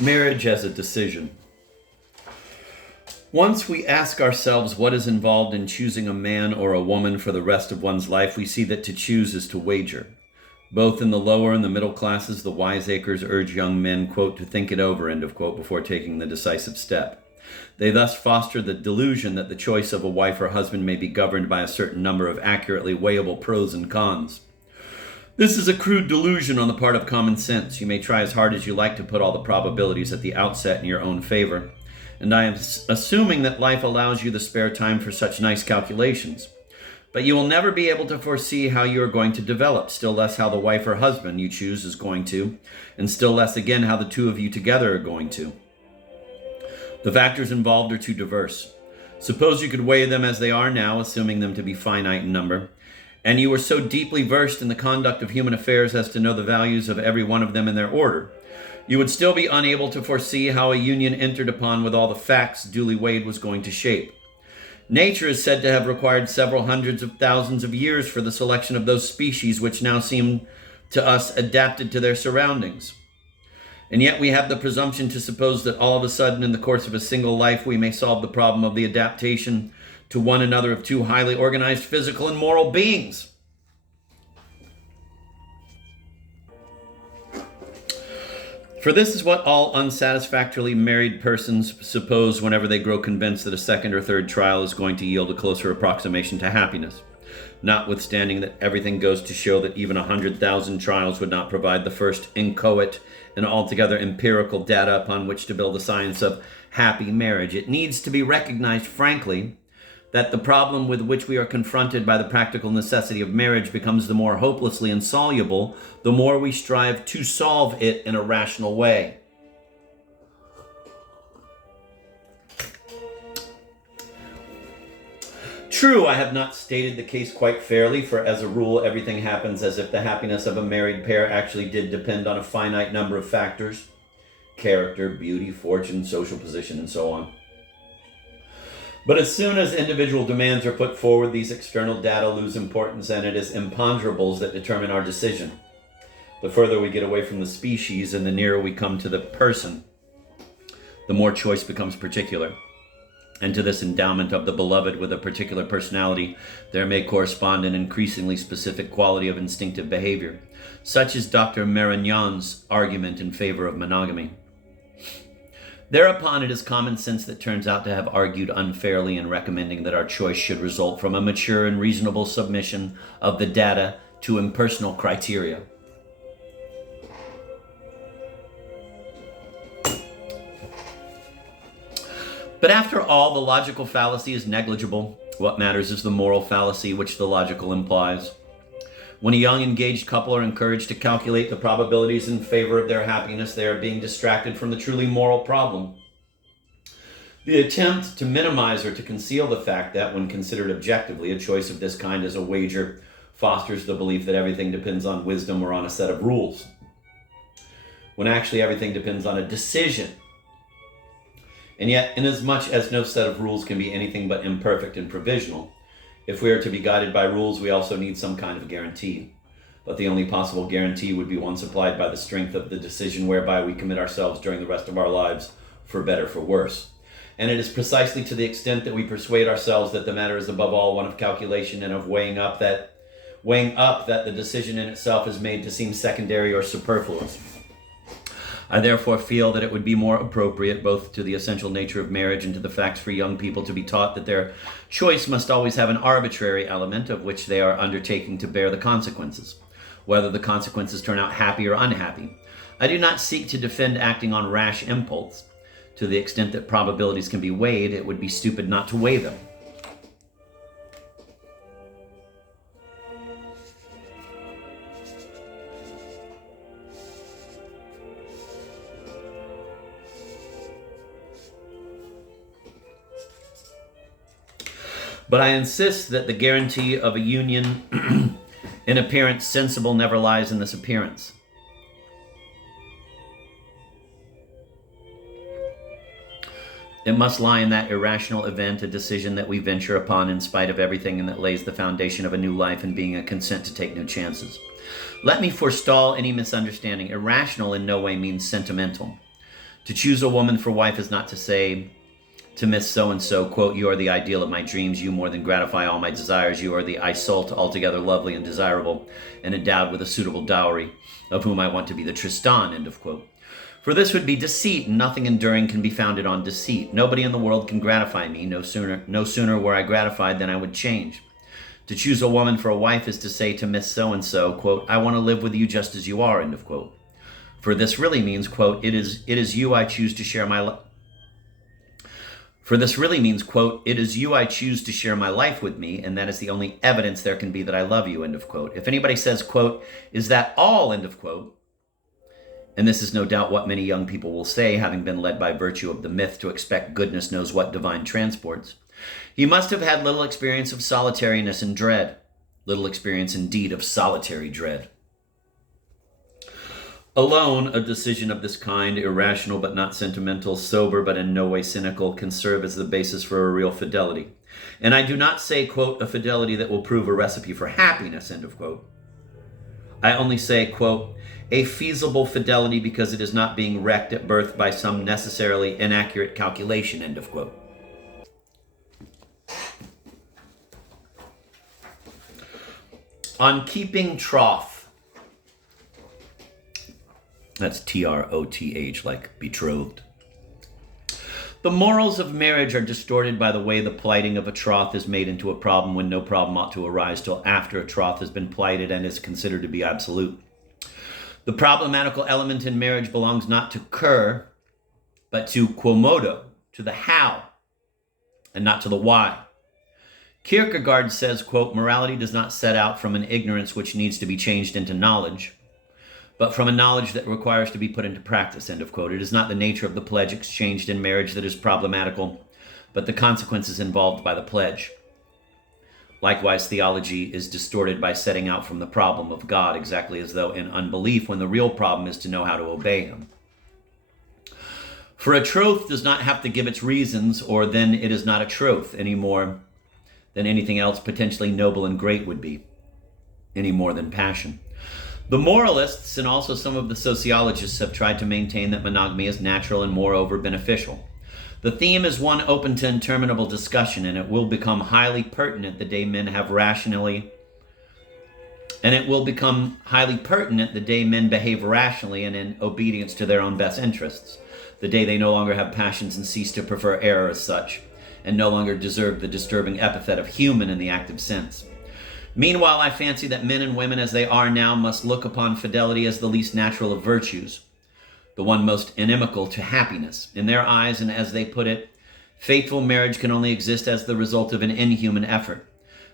Marriage as a decision. Once we ask ourselves what is involved in choosing a man or a woman for the rest of one's life, we see that to choose is to wager. Both in the lower and the middle classes, the wiseacres urge young men, quote, to think it over, end of quote, before taking the decisive step. They thus foster the delusion that the choice of a wife or husband may be governed by a certain number of accurately weighable pros and cons. This is a crude delusion on the part of common sense. You may try as hard as you like to put all the probabilities at the outset in your own favor, and I am assuming that life allows you the spare time for such nice calculations. But you will never be able to foresee how you are going to develop, still less how the wife or husband you choose is going to, and still less again how the two of you together are going to. The factors involved are too diverse. Suppose you could weigh them as they are now, assuming them to be finite in number, and you were so deeply versed in the conduct of human affairs as to know the values of every one of them in their order. You would still be unable to foresee how a union entered upon with all the facts duly weighed was going to shape. Nature is said to have required several hundreds of thousands of years for the selection of those species which now seem to us adapted to their surroundings. And yet we have the presumption to suppose that all of a sudden in the course of a single life we may solve the problem of the adaptation to one another of two highly organized physical and moral beings. For this is what all unsatisfactorily married persons suppose whenever they grow convinced that a second or third trial is going to yield a closer approximation to happiness, notwithstanding that everything goes to show that even 100,000 trials would not provide the first inchoate and altogether empirical data upon which to build a science of happy marriage. It needs to be recognized frankly that the problem with which we are confronted by the practical necessity of marriage becomes the more hopelessly insoluble the more we strive to solve it in a rational way. True, I have not stated the case quite fairly, for as a rule, everything happens as if the happiness of a married pair actually did depend on a finite number of factors: character, beauty, fortune, social position, and so on. But as soon as individual demands are put forward, these external data lose importance, and it is imponderables that determine our decision. The further we get away from the species and the nearer we come to the person, the more choice becomes particular. And to this endowment of the beloved with a particular personality, there may correspond an increasingly specific quality of instinctive behavior. Such is Dr. Marignan's argument in favor of monogamy. Thereupon, it is common sense that turns out to have argued unfairly in recommending that our choice should result from a mature and reasonable submission of the data to impersonal criteria. But after all, the logical fallacy is negligible. What matters is the moral fallacy which the logical implies. When a young engaged couple are encouraged to calculate the probabilities in favor of their happiness, they are being distracted from the truly moral problem. The attempt to minimize or to conceal the fact that, when considered objectively, a choice of this kind as a wager fosters the belief that everything depends on wisdom or on a set of rules, when actually everything depends on a decision. And yet, inasmuch as no set of rules can be anything but imperfect and provisional, if we are to be guided by rules, we also need some kind of guarantee. But the only possible guarantee would be one supplied by the strength of the decision whereby we commit ourselves during the rest of our lives, for better, for worse. And it is precisely to the extent that we persuade ourselves that the matter is above all one of calculation and of weighing up that the decision in itself is made to seem secondary or superfluous. I therefore feel that it would be more appropriate, both to the essential nature of marriage and to the facts, for young people to be taught that their choice must always have an arbitrary element of which they are undertaking to bear the consequences, whether the consequences turn out happy or unhappy. I do not seek to defend acting on rash impulse. To the extent that probabilities can be weighed, it would be stupid not to weigh them. But I insist that the guarantee of a union in appearance sensible never lies in this appearance. It must lie in that irrational event, a decision that we venture upon in spite of everything and that lays the foundation of a new life and being a consent to take no chances. Let me forestall any misunderstanding. Irrational in no way means sentimental. To choose a woman for wife is not to say to Miss So-and-so, quote, you are the ideal of my dreams, you more than gratify all my desires, you are the Iseult, altogether lovely and desirable, and endowed with a suitable dowry, of whom I want to be the Tristan, end of quote. For this would be deceit, and nothing enduring can be founded on deceit. Nobody in the world can gratify me. No sooner were I gratified than I would change. To choose a woman for a wife is to say to Miss So-and-so, quote, I want to live with you just as you are, end of quote. For this really means, quote, it is you I choose to share my life. For this really means, quote, it is you I choose to share my life with me, and that is the only evidence there can be that I love you, end of quote. If anybody says, quote, is that all, end of quote, and this is no doubt what many young people will say, having been led by virtue of the myth to expect goodness knows what divine transports, he must have had little experience of solitariness and dread, little experience indeed of solitary dread. Alone, a decision of this kind, irrational but not sentimental, sober but in no way cynical, can serve as the basis for a real fidelity. And I do not say, quote, a fidelity that will prove a recipe for happiness, end of quote. I only say, quote, a feasible fidelity because it is not being wrecked at birth by some necessarily inaccurate calculation, end of quote. On keeping troth. That's Troth, like betrothed. The morals of marriage are distorted by the way the plighting of a troth is made into a problem when no problem ought to arise till after a troth has been plighted and is considered to be absolute. The problematical element in marriage belongs not to cur, but to quomodo, to the how, and not to the why. Kierkegaard says, quote, morality does not set out from an ignorance which needs to be changed into knowledge, but from a knowledge that requires to be put into practice, end of quote. It is not the nature of the pledge exchanged in marriage that is problematical, but the consequences involved by the pledge. Likewise, theology is distorted by setting out from the problem of God, exactly as though in unbelief, when the real problem is to know how to obey him. For a troth does not have to give its reasons, or then it is not a troth any more than anything else potentially noble and great would be, any more than passion. The moralists and also some of the sociologists have tried to maintain that monogamy is natural and moreover beneficial. The theme is one open to interminable discussion, and it will become highly pertinent the day men behave rationally and in obedience to their own best interests. The day they no longer have passions and cease to prefer error as such, and no longer deserve the disturbing epithet of human in the active sense. Meanwhile, I fancy that men and women as they are now must look upon fidelity as the least natural of virtues, the one most inimical to happiness. In their eyes, and as they put it, faithful marriage can only exist as the result of an inhuman effort.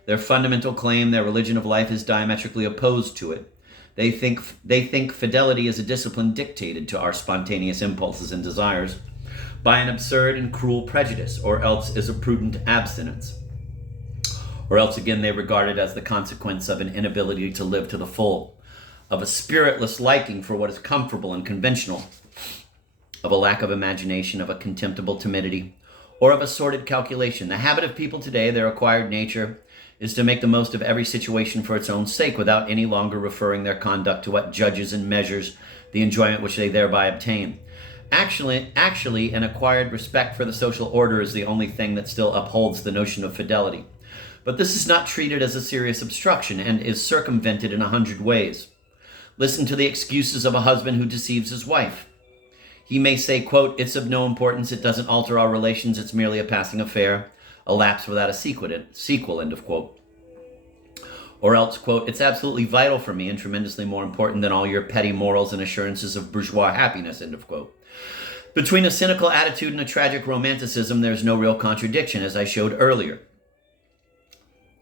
Their fundamental claim, their religion of life, is diametrically opposed to it. They think fidelity is a discipline dictated to our spontaneous impulses and desires by an absurd and cruel prejudice, or else is a prudent abstinence. Or else again they regard it as the consequence of an inability to live to the full, of a spiritless liking for what is comfortable and conventional, of a lack of imagination, of a contemptible timidity, or of a sordid calculation. The habit of people today, their acquired nature, is to make the most of every situation for its own sake, without any longer referring their conduct to what judges and measures the enjoyment which they thereby obtain. Actually, an acquired respect for the social order is the only thing that still upholds the notion of fidelity. But this is not treated as a serious obstruction and is circumvented in 100 ways. Listen to the excuses of a husband who deceives his wife. He may say, quote, it's of no importance, it doesn't alter our relations, it's merely a passing affair, a lapse without a sequel, end of quote. Or else, quote, it's absolutely vital for me and tremendously more important than all your petty morals and assurances of bourgeois happiness, end of quote. Between a cynical attitude and a tragic romanticism, there's no real contradiction, as I showed earlier.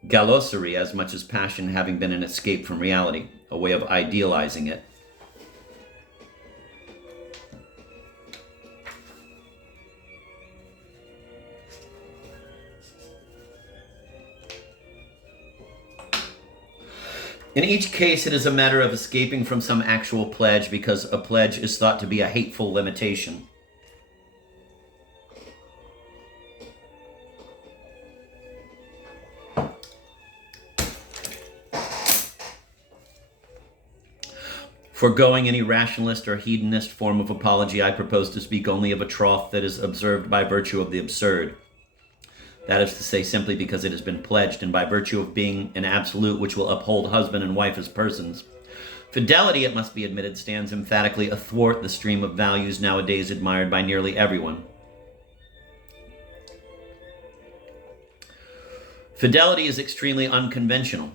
Galossery, as much as passion, having been an escape from reality, a way of idealizing it. In each case, it is a matter of escaping from some actual pledge, because a pledge is thought to be a hateful limitation. Foregoing any rationalist or hedonist form of apology, I propose to speak only of a troth that is observed by virtue of the absurd. That is to say, simply because it has been pledged, and by virtue of being an absolute which will uphold husband and wife as persons. Fidelity, it must be admitted, stands emphatically athwart the stream of values nowadays admired by nearly everyone. Fidelity is extremely unconventional.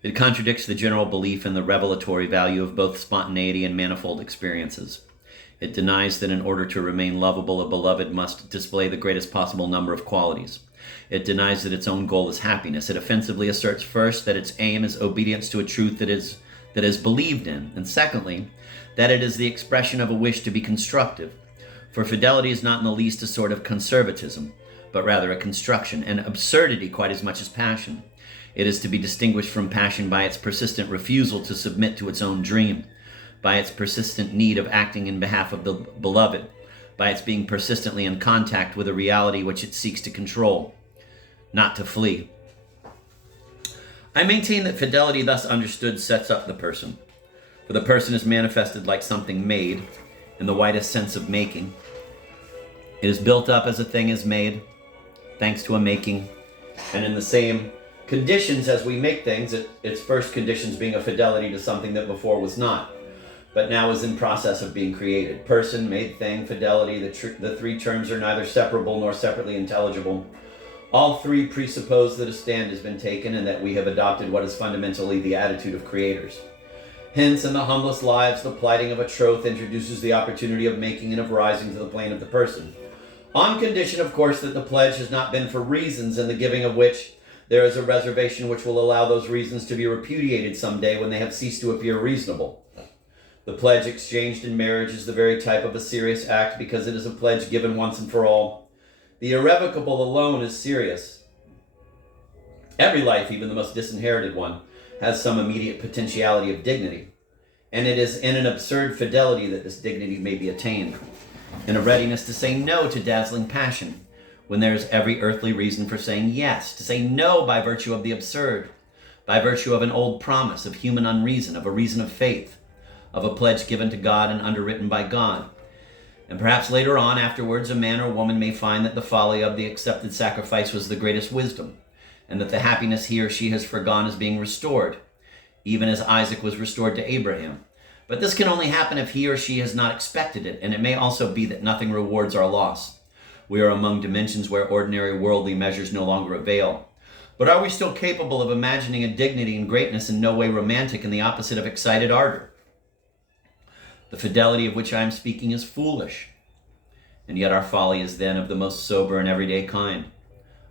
It contradicts the general belief in the revelatory value of both spontaneity and manifold experiences. It denies that in order to remain lovable, a beloved must display the greatest possible number of qualities. It denies that its own goal is happiness. It offensively asserts first that its aim is obedience to a truth that is believed in, and secondly, that it is the expression of a wish to be constructive. For fidelity is not in the least a sort of conservatism, but rather a construction, an absurdity quite as much as passion. It is to be distinguished from passion by its persistent refusal to submit to its own dream, by its persistent need of acting in behalf of the beloved, by its being persistently in contact with a reality which it seeks to control, not to flee. I maintain that fidelity thus understood sets up the person, for the person is manifested like something made, in the widest sense of making. It is built up as a thing is made, thanks to a making, and in the same conditions as we make things, its first conditions being a fidelity to something that before was not, but now is in process of being created. Person, made thing, fidelity, the three terms are neither separable nor separately intelligible. All three presuppose that a stand has been taken and that we have adopted what is fundamentally the attitude of creators. Hence, in the humblest lives, the plighting of a troth introduces the opportunity of making and of rising to the plane of the person. On condition, of course, that the pledge has not been for reasons in the giving of which there is a reservation which will allow those reasons to be repudiated someday when they have ceased to appear reasonable. The pledge exchanged in marriage is the very type of a serious act because it is a pledge given once and for all. The irrevocable alone is serious. Every life, even the most disinherited one, has some immediate potentiality of dignity, and it is in an absurd fidelity that this dignity may be attained, in a readiness to say no to dazzling passion, when there is every earthly reason for saying yes, to say no by virtue of the absurd, by virtue of an old promise, of human unreason, of a reason of faith, of a pledge given to God and underwritten by God. And perhaps later on, afterwards, a man or woman may find that the folly of the accepted sacrifice was the greatest wisdom, and that the happiness he or she has foregone is being restored, even as Isaac was restored to Abraham. But this can only happen if he or she has not expected it, and it may also be that nothing rewards our loss. We are among dimensions where ordinary worldly measures no longer avail. But are we still capable of imagining a dignity and greatness in no way romantic and the opposite of excited ardor? The fidelity of which I am speaking is foolish, and yet our folly is then of the most sober and everyday kind.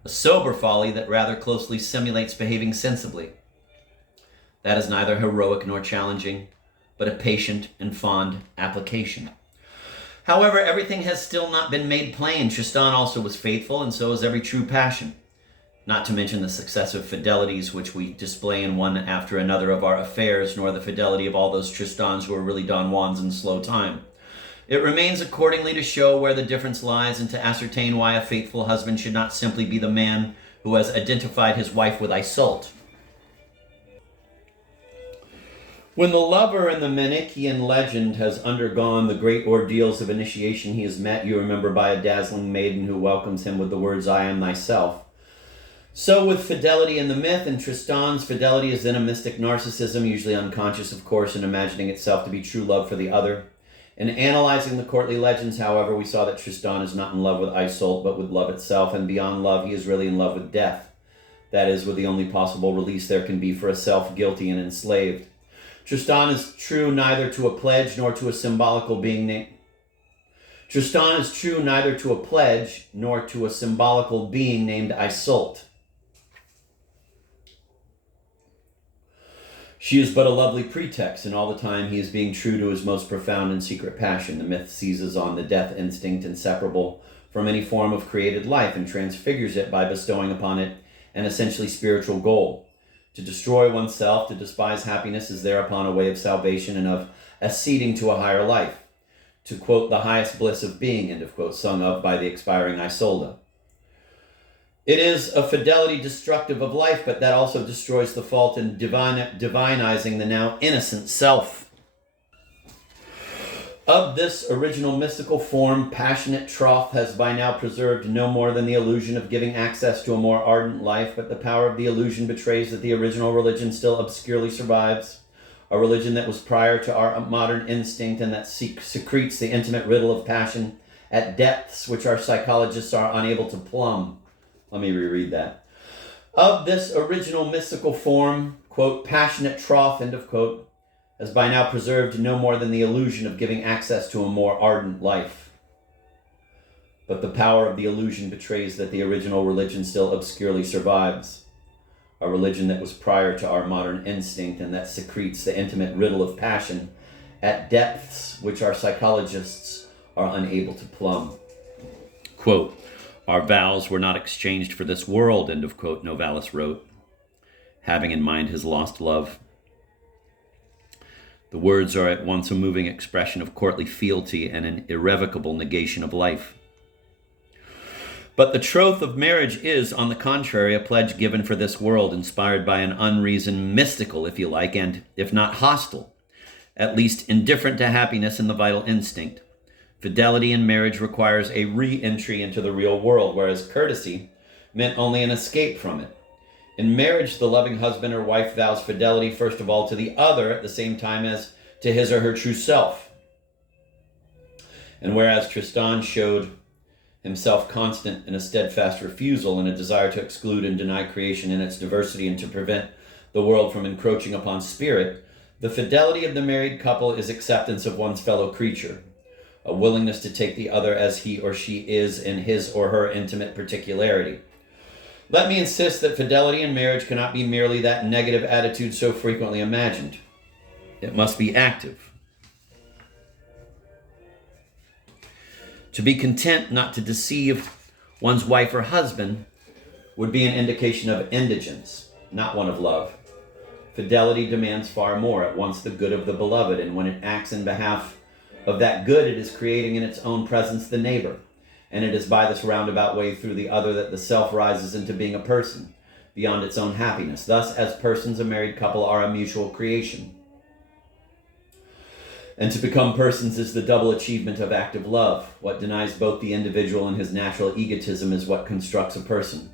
A sober folly that rather closely simulates behaving sensibly. That is neither heroic nor challenging, but a patient and fond application. However, everything has still not been made plain. Tristan also was faithful, and so is every true passion. Not to mention the successive fidelities which we display in one after another of our affairs, nor the fidelity of all those Tristans who are really Don Juans in slow time. It remains accordingly to show where the difference lies and to ascertain why a faithful husband should not simply be the man who has identified his wife with Iseult. When the lover in the Manichaean legend has undergone the great ordeals of initiation, he is met, you remember, by a dazzling maiden who welcomes him with the words, "I am thyself." So with fidelity in the myth, and Tristan's fidelity is then a mystic narcissism, usually unconscious, of course, and imagining itself to be true love for the other. In analyzing the courtly legends, however, we saw that Tristan is not in love with Iseult, but with love itself, and beyond love, he is really in love with death. That is, with the only possible release there can be for a self guilty and enslaved. Tristan is true neither to a pledge nor to a symbolical being named. Tristan is true neither to a pledge nor to a symbolical being named Iseult. She is but a lovely pretext, and all the time he is being true to his most profound and secret passion. The myth seizes on the death instinct inseparable from any form of created life and transfigures it by bestowing upon it an essentially spiritual goal. To destroy oneself, to despise happiness, is thereupon a way of salvation and of acceding to a higher life. To quote, "the highest bliss of being," end of quote, sung of by the expiring Isolde. It is a fidelity destructive of life, but that also destroys the fault in divinizing the now innocent self. Of this original mystical form, passionate troth has by now preserved no more than the illusion of giving access to a more ardent life, but the power of the illusion betrays that the original religion still obscurely survives, a religion that was prior to our modern instinct and that secretes the intimate riddle of passion at depths which our psychologists are unable to plumb. Let me reread that. Of this original mystical form, quote, passionate troth, end of quote, has by now preserved no more than the illusion of giving access to a more ardent life. But the power of the illusion betrays that the original religion still obscurely survives, a religion that was prior to our modern instinct and that secretes the intimate riddle of passion at depths which our psychologists are unable to plumb. Quote, our vows were not exchanged for this world, end of quote, Novalis wrote, having in mind his lost love. The words are at once a moving expression of courtly fealty and an irrevocable negation of life. But the troth of marriage is, on the contrary, a pledge given for this world, inspired by an unreason mystical, if you like, and, if not hostile, at least indifferent to happiness and the vital instinct. Fidelity in marriage requires a re-entry into the real world, whereas courtesy meant only an escape from it. In marriage, the loving husband or wife vows fidelity first of all to the other at the same time as to his or her true self. And whereas Tristan showed himself constant in a steadfast refusal and a desire to exclude and deny creation in its diversity and to prevent the world from encroaching upon spirit, the fidelity of the married couple is acceptance of one's fellow creature, a willingness to take the other as he or she is in his or her intimate particularity. Let me insist that fidelity in marriage cannot be merely that negative attitude so frequently imagined. It must be active. To be content not to deceive one's wife or husband would be an indication of indigence, not one of love. Fidelity demands far more, at once the good of the beloved, and when it acts in behalf of that good, it is creating in its own presence the neighbor. And it is by this roundabout way through the other that the self rises into being a person, beyond its own happiness. Thus, as persons, a married couple are a mutual creation. And to become persons is the double achievement of active love. What denies both the individual and his natural egotism is what constructs a person.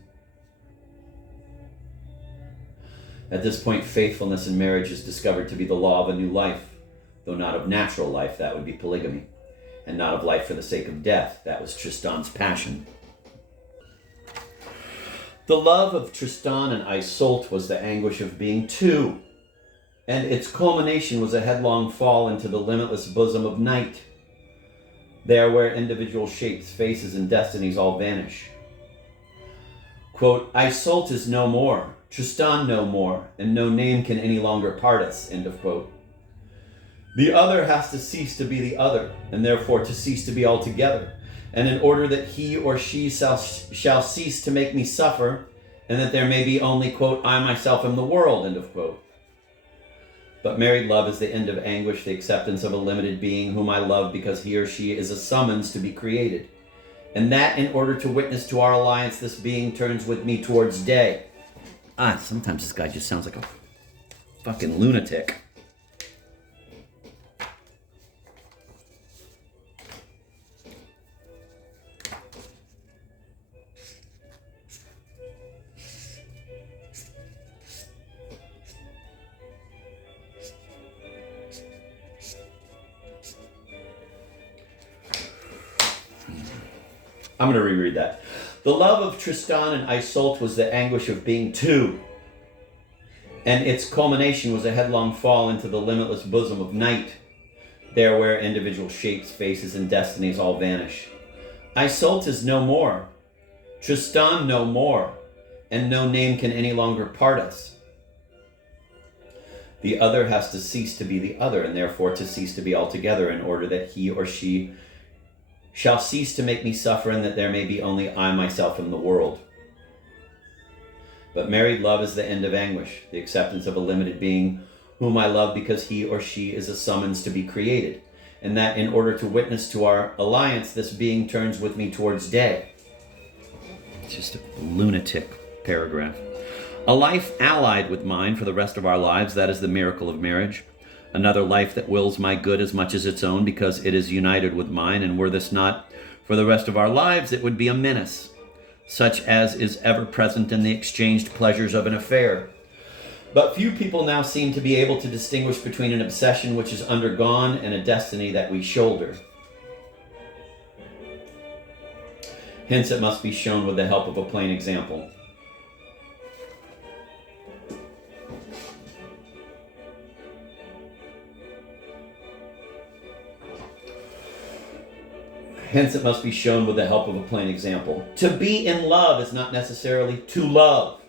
At this point, faithfulness in marriage is discovered to be the law of a new life, though not of natural life, that would be polygamy, and not of life for the sake of death, that was Tristan's passion. The love of Tristan and Isolde was the anguish of being two, and its culmination was a headlong fall into the limitless bosom of night, there where individual shapes, faces, and destinies all vanish. Quote, Isolde is no more, Tristan no more, and no name can any longer part us, end of quote. The other has to cease to be the other, and therefore to cease to be altogether. And in order that he or she shall cease to make me suffer, and that there may be only, quote, I myself am the world, end of quote. But married love is the end of anguish, the acceptance of a limited being whom I love because he or she is a summons to be created. And that in order to witness to our alliance, this being turns with me towards day. Sometimes this guy just sounds like a fucking lunatic. I'm going to reread that. The love of Tristan and Isolde was the anguish of being two, and its culmination was a headlong fall into the limitless bosom of night, there where individual shapes, faces, and destinies all vanish. Isolde is no more, Tristan no more, and no name can any longer part us. The other has to cease to be the other, and therefore to cease to be altogether, in order that he or she shall cease to make me suffer, and that there may be only I myself in the world. But married love is the end of anguish, the acceptance of a limited being whom I love because he or she is a summons to be created, and that in order to witness to our alliance, this being turns with me towards day. just a lunatic paragraph. A life allied with mine for the rest of our lives, that is the miracle of marriage. Another life that wills my good as much as its own because it is united with mine, and were this not for the rest of our lives, it would be a menace, such as is ever present in the exchanged pleasures of an affair. But few people now seem to be able to distinguish between an obsession which is undergone and a destiny that we shoulder. Hence, it must be shown with the help of a plain example. Hence, it must be shown with the help of a plain example. To be in love is not necessarily to love.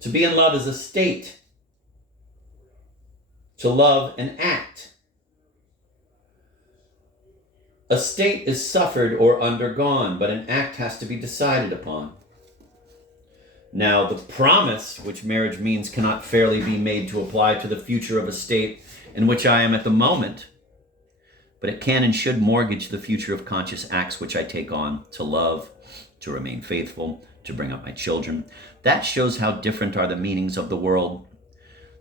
To be in love is a state. To love, an act. A state is suffered or undergone, but an act has to be decided upon. Now, the promise which marriage means cannot fairly be made to apply to the future of a state in which I am at the moment, but it can and should mortgage the future of conscious acts which I take on to love, to remain faithful, to bring up my children. That shows how different are the meanings of the world.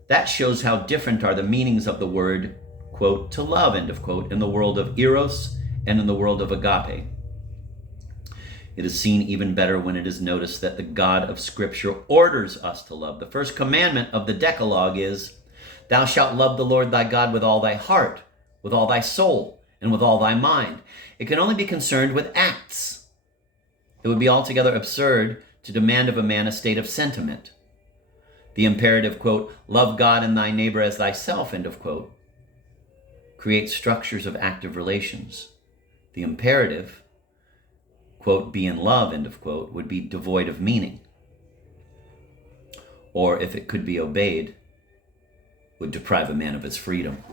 That shows how different are the meanings of the word, quote, to love, end of quote, in the world of eros and in the world of agape. It is seen even better when it is noticed that the God of Scripture orders us to love. The first commandment of the Decalogue is, thou shalt love the Lord thy God with all thy heart, with all thy soul, and with all thy mind. It can only be concerned with acts. It would be altogether absurd to demand of a man a state of sentiment. The imperative, quote, love God and thy neighbor as thyself, end of quote, creates structures of active relations. The imperative, quote, be in love, end of quote, would be devoid of meaning. Or if it could be obeyed, would deprive a man of his freedom.